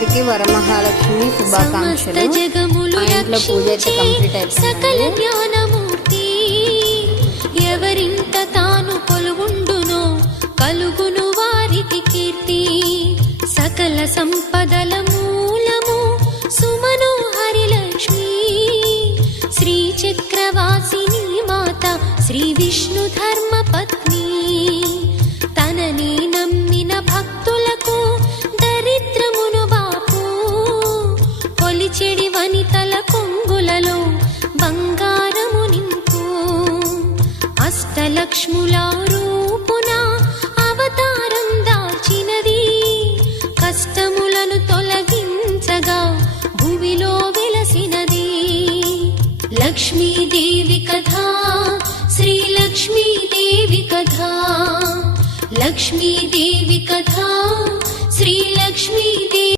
అందరికీ వరమహాలక్ష్మి శుభాకాంక్షలు. మా ఇంట్లో పూజ అయితే కంప్లీట్ అయిపోయింది. ఎవరింట తాను కొలువుండునో కలుగును వారికి కీర్తి. సకల సంపదల మూలము సుమనోహరి లక్ష్మి. శ్రీ చక్రవాసిని మాత శ్రీ విష్ణు ధర్మ పత్ని. తనని నమ్మిన భక్తులకు దరిద్రమును బాపు. కొలిచెడి వనితల కొంగులలో బంగారము నింపు. అష్టలక్ష్ముల రూపున అవతారం దాల్చినది. కష్టములను తొలగించగా భూమిలో వెలసినది. లక్ష్మీదేవి కథ శ్రీ లక్ష్మీదేవి కథ. లక్ష్మీదేవి కథ శ్రీ లక్ష్మీదేవి